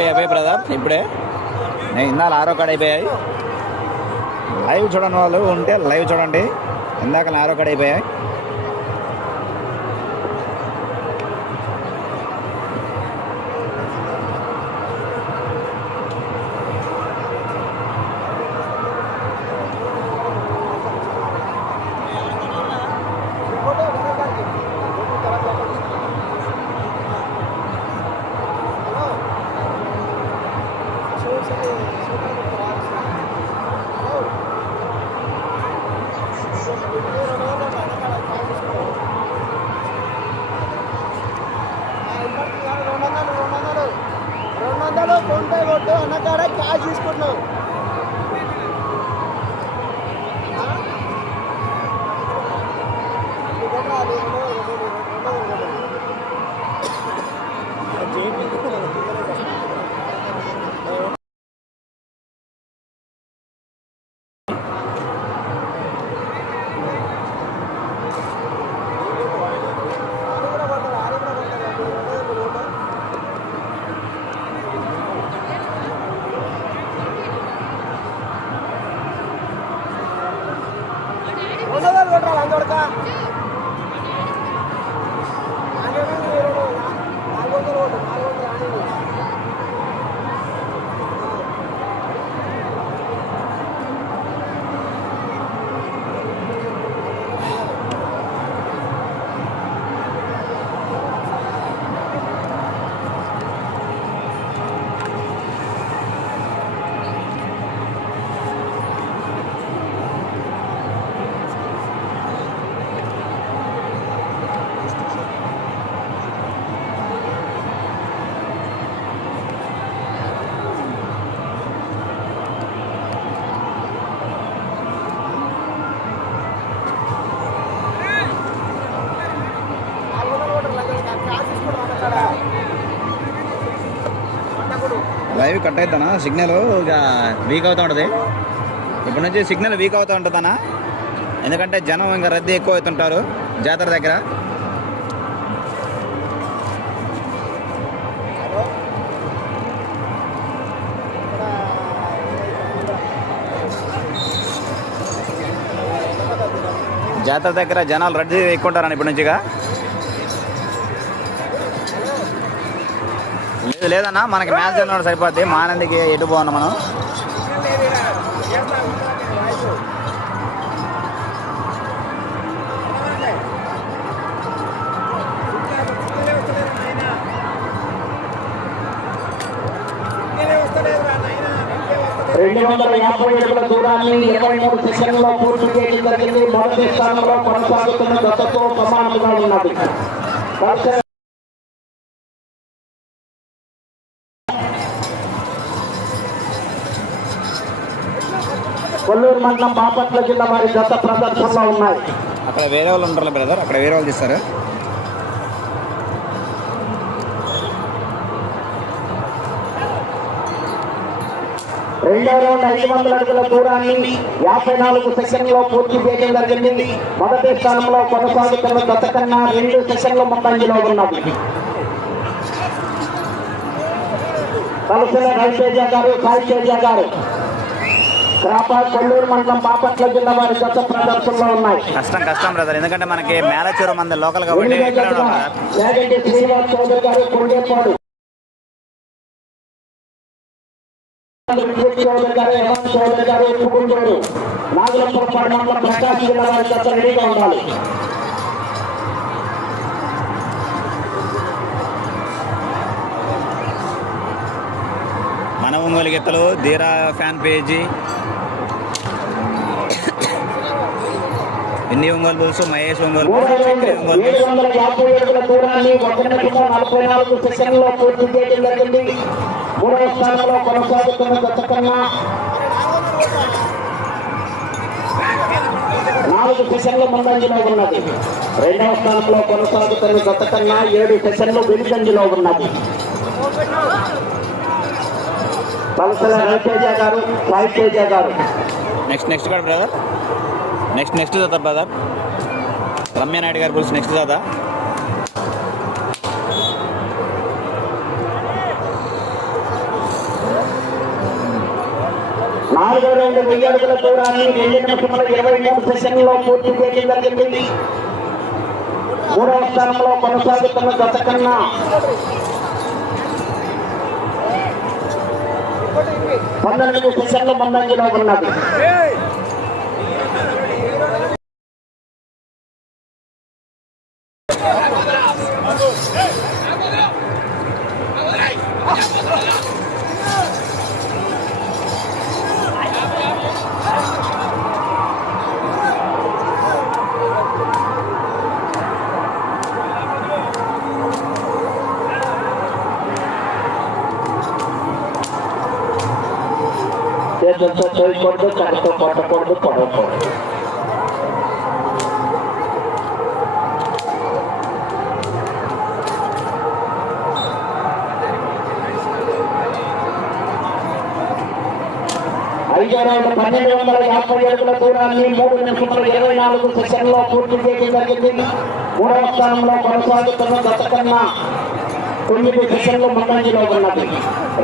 అయిపోయాయి అయిపోయాయి బ్రదర్ ఇప్పుడే. నేను ఇందాక ఆరో కాడ అయిపోయాయి. లైవ్ చూడని వాళ్ళు ఉంటే లైవ్ చూడండి. ఇందాక ఆరో కాడ అయిపోయాయి. కొట్టు అన్న కాడ క్యాష్ లైవ్ కట్ అవుతానా సిగ్నల్ ఇక వీక్ అవుతూ ఉంటుంది. ఇప్పటి నుంచి సిగ్నల్ వీక్ అవుతూ ఉంటుందనా ఎందుకంటే జనం ఇంకా రద్దీ ఎక్కువ అవుతుంటారు జాతర దగ్గర. జాతర దగ్గర జనాలు రద్దీ ఎక్కువ ఉంటారని ఇప్పటి నుంచిగా లేదు లేదన్నా మనకి మ్యాచ్ జరిగినప్పుడు సరిపోద్ది. మానందికి ఎటు పోను మనం? రెండు వందల యాభై దూరాన్ని ఇరవై మూడు సెకండ్లో పూర్తి చేయడం జరిగింది. మొదటి స్థానంలో కొనసాగుతున్న గతతో సమానంగా ఉన్నది. కొల్లూరు మండలం బాపట్ల జిల్లా వారి గత ప్రదర్శనలో ఉన్నాయి. అక్కడ వేరే వాళ్ళు ఉంటారు బ్రదర్. అక్కడ వేరే వాళ్ళు తీస్తారు? రెండో రౌండ్ ఐదు వందల అడుగుల దూరాన్ని యాభై నాలుగు సెకండ్లో పూర్తి చేయడం జరిగింది. మొదటి స్థానంలో కొనసాగుతున్న గత కన్నా రెండు సెకండ్ల ముందంజలో ఉన్నది. కలసిన రవితేజ గారు సాయి తేజ గారు. క్రాప కొల్లూరు మండలం బాపట్ల జిల్లా వారి గత ప్రదర్శనలో ఉన్నాయి. కష్టం కష్టం బ్రదర్ ఎందుకంటే మనకి మేలచూరు మంది లోకల్ కాబట్టి శ్రీనివాస్ చౌదరి గారు కొండేపాడు విద్యుత్ చౌదరి గారు హేమంత్ చౌదరి గారు ఉప్పుగుంటూరు నాగులపురం మండలం ప్రకాశం జిల్లా వారి గత రెడీగా ఉండాలి. ఒంగోలు గీతలు ధీరా ఫ్యాన్ పేజీ. ఎన్ని ఒంగోలు బుల్స్? మహేష్ ఒంగోలు నాలుగు సెషన్లు ముందంజలో ఉన్నది. రెండవ స్థానంలో కొనసాగుతున్న దత్తకన్నా ఏడు సెషన్లు వెనుకంజలో ఉన్నది. పలసల రవితేజ గారు సాయి తేజ గారు. నెక్స్ట్ నెక్స్ట్ కూడా బ్రదర్ నెక్స్ట్ నెక్స్ట్ చదువుతా బ్రదర్ రమ్య నాయుడు గారు బుల్స్ నెక్స్ట్ చదువుతా నాలుగో రెండు వెయ్యి అడుగుల దూరాన్ని రెండు నిమిషముల ఇరవై మూడు సెషన్లో పూర్తి చేయడం జరిగింది. మూడవ స్థానంలో కొనసాగుతున్న గత కన్నా పంతొమ్మిది సెషన్ల ముందంజలో ఉన్నది. చేతులతో చేయకూడదు కడతో కొట్టకూడదు పొడవకూడదు ఐదో రౌండ్ పన్నెండు వందల యాభై అడుగుల దూరాన్ని మూడు నిమిషముల ఇరవై నాలుగు సెషన్లో పూర్తి చేయడం జరిగింది మూడవ స్థానంలో కొనసాగుతున్న గత కన్నా తొమ్మిది సెషన్లు ముందంజలో ఉన్నది.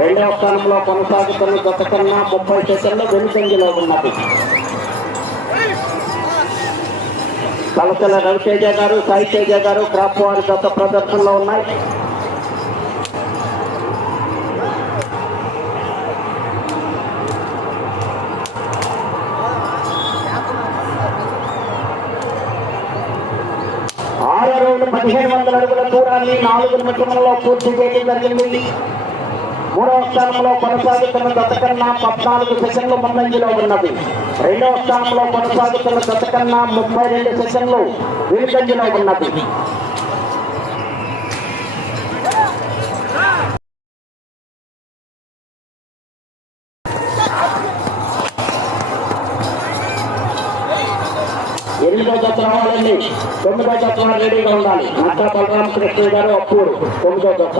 రెండవ స్థానంలో కొనసాగుతున్న గత కన్నా ముప్పై సెషన్లు వెనుకంజలో ఉన్నది. కలసల రవితేజ గారు సాయి తేజ గారు క్రాప్ వారి గత ప్రదర్శనలో ఉన్నాయి. ఆరో పదిహేను వందల అడుగుల దూరాన్ని నాలుగు నిమిషంలో పూర్తి చేయడం జరిగింది. మూడవ స్థానంలో కొనసాగుతున్న గతకన్నా పద్నాలుగు సెషన్లు ముందంజలో ఉన్నది రెండవ స్థానంలో కొనసాగుతున్న గతకన్నా ముప్పై రెండు సెషన్లు వెనుకంజలో ఉన్నది ఉండాలి. తొమ్మిదో జత రెడీగా ఉండాలి. నక్కా బలరామకృష్ణ గారు అప్పుడు తొమ్మిదో జత.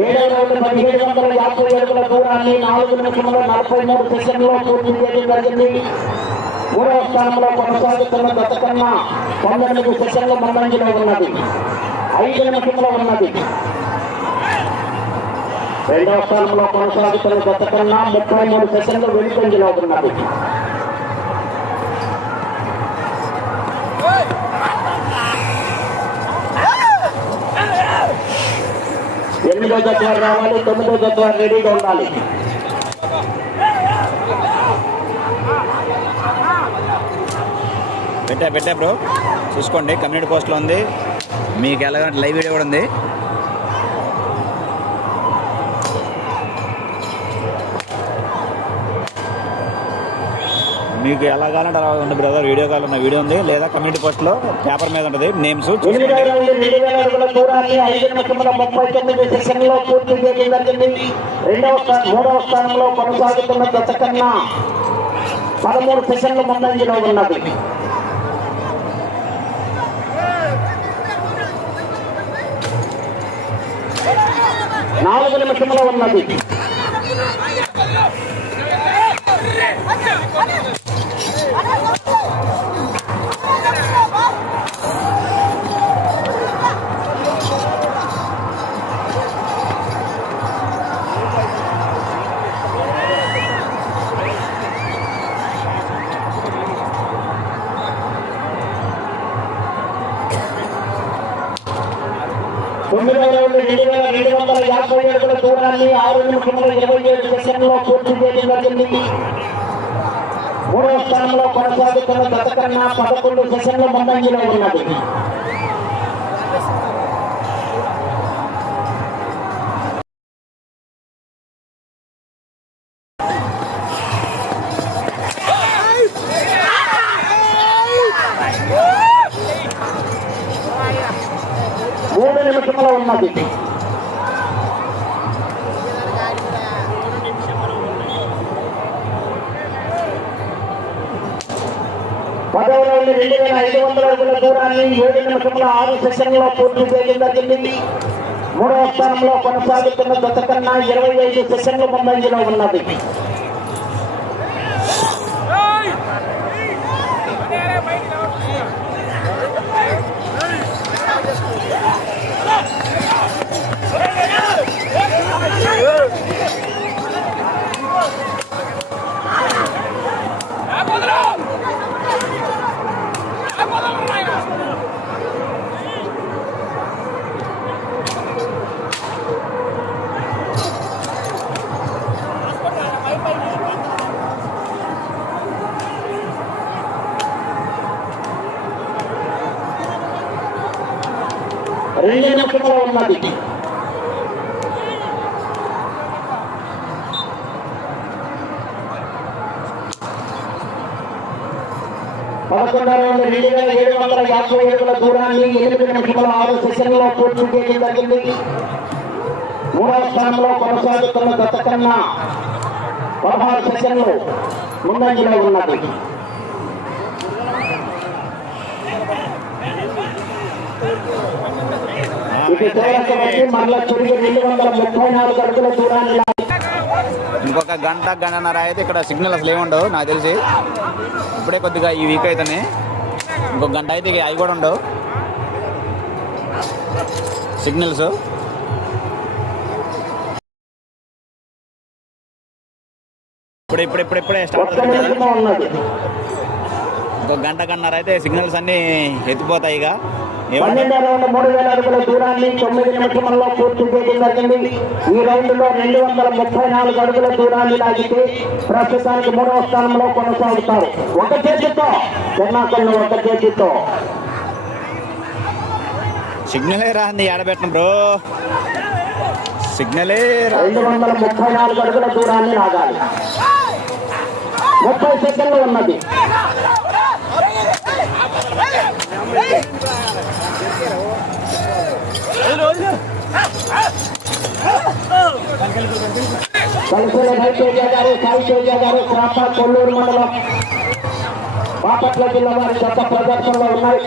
ఏడవ పదిహేడు వందల యాభై అడుగుల దూరాన్ని నాలుగు నిమిషంలో నలభై మూడు సెషన్లో పూర్తి చేయడం జరిగింది. మూడవ స్థానంలో కొనసాగుతున్న గత కన్నా పంతొమ్మిది ముందంజలో ఉన్నది. ఐదు నిమిషంలో ఉన్నది. రెండవ స్థానంలో కొనసాగుతున్న గత కన్నా ముప్పై మూడు సెకండ్లు వెనుకంజలో ఉన్నది. ఎనిమిదో జత రావాలి తొమ్మిదో జత రెడీగా ఉండాలి. పెట్టా పెట్టా బ్రో. చూసుకోండి కమ్యూనిటీ పోస్ట్లో ఉంది. మీకు ఎలాగంటే లైవ్ వీడియో కూడా ఉంది. మీకు ఎలా కావాలంటే అలా ఉంది బ్రదర్ వీడియో కాల్ ఉన్న వీడియో ఉంది. లేదా కమ్యూనిటీ పోస్ట్లో పేపర్ మీద ఉంటుంది. నేమ్స్ రెండవ మూడవ స్థానంలో కొనసాగుతున్న గత కన్నా పదమూడు సెషన్ల ముందంజలో ఉన్నది. నాలుగు నిమిషముల ఉన్నది. తొమ్మిది రౌండ్ రెండు వేల రెండు వందల యాభై అడుగుల దూరాన్ని ఆరు నిమిషముల ఇరవై ఏడు సెకండ్లో పూర్తి చేయడం జరిగింది మూడవ స్థానంలో కొనసాగుతున్న గత కన్నా పదకొండు సెషన్ల ముందంజలో ఉన్నది. నిమిషంలో ఉన్నది. పదవ రౌండ్ రెండు వేల ఐదు వందల అడుగుల దూరాన్ని ఏడు నిమిషముల ఆరు సెషన్లో పూర్తి చేయడం జరిగింది మూడవ స్థానంలో కొనసాగుతున్న గత కన్నా ఇరవై ఐదు సెషన్లు ముందంజలో ఉన్నది. నిమిషంలో పదకొండు పదకొండవ రౌండ్ రెండు వేల ఏడు వందల యాభై ఏడుల దూరాన్ని ఎనిమిది నిమిషముల ఆరు సెషన్లో పూర్తి చేయడం జరిగింది మూడవ స్థానంలో కొనసాగుతున్న గత కన్నా పదహారు సెషన్లు ముందంజలో ఉన్నది. ఇది మరలా రెండు వందల ముప్పై నాలుగు అడుగుల దూరాన్ని ఇంకొక గంట గంటన్నర అయితే ఇక్కడ సిగ్నల్ అసలు ఏముండవు నాకు తెలిసి. ఇప్పుడే కొద్దిగా ఈ వీక్ అయితేనే. ఇంకొక గంట అయితే ఇక అవి కూడా ఉండవు. సిగ్నల్స్. ఇప్పుడు ఇప్పుడు ఇప్పుడు ఇప్పుడే స్టార్ట్ ఇంకొక గంట గంటన్నర అయితే సిగ్నల్స్ అన్నీ ఎత్తిపోతాయి ఇక. పన్నెండో రౌండ్ మూడు వేల అడుగుల దూరాన్ని తొమ్మిది నిమిషంలో పూర్తి చేయడం జరిగింది. ఈ రౌండ్లో రెండు వందల ముప్పై నాలుగు అడుగుల దూరాన్ని లాగితే ప్రస్తుతానికి మూడవ స్థానంలో కొనసాగుతారు. ఒక చేతితో చెన్నాకల్ని ఒక చేతితో. సిగ్నలే రాంది ఆడబెట్టను బ్రో. సిగ్నలే రెండు వందల ముప్పై నాలుగు అడుగుల దూరాన్ని లాగాలి. ముప్పై సెకండ్లు ఉన్నది. కలసల హైతేజ గారు సాయి తేజ గారు క్రాప కొల్లూరు మండలం బాపట్ల జిల్లా వారి చెత్త ప్రదర్శనలో ఉన్నాయి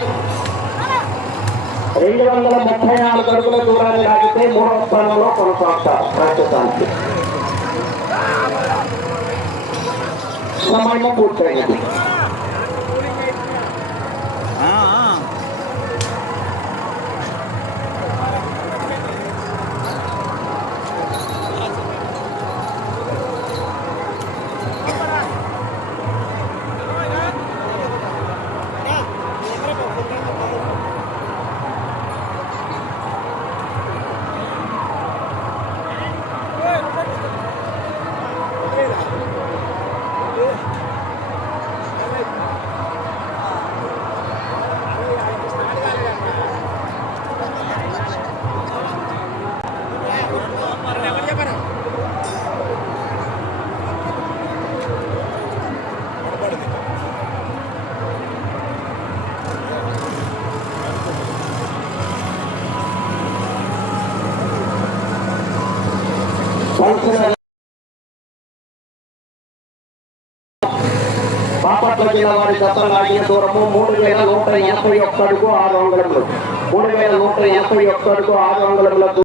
రెండు వందల ముప్పై నాలుగు అడుగుల దూరాన్ని లాగితే మూడవ స్థానంలో కొనసాగుతారు ప్రస్తుతానికి సమయం పూర్తయింది జిల్లా వారి దూరము మూడు వేల నూట ఎనభై ఒక్క అడుగు ఆరు అంగుళములు. మూడు వేల నూట ఎనభై ఒక్క అడుగు ఆరు అంగుళముల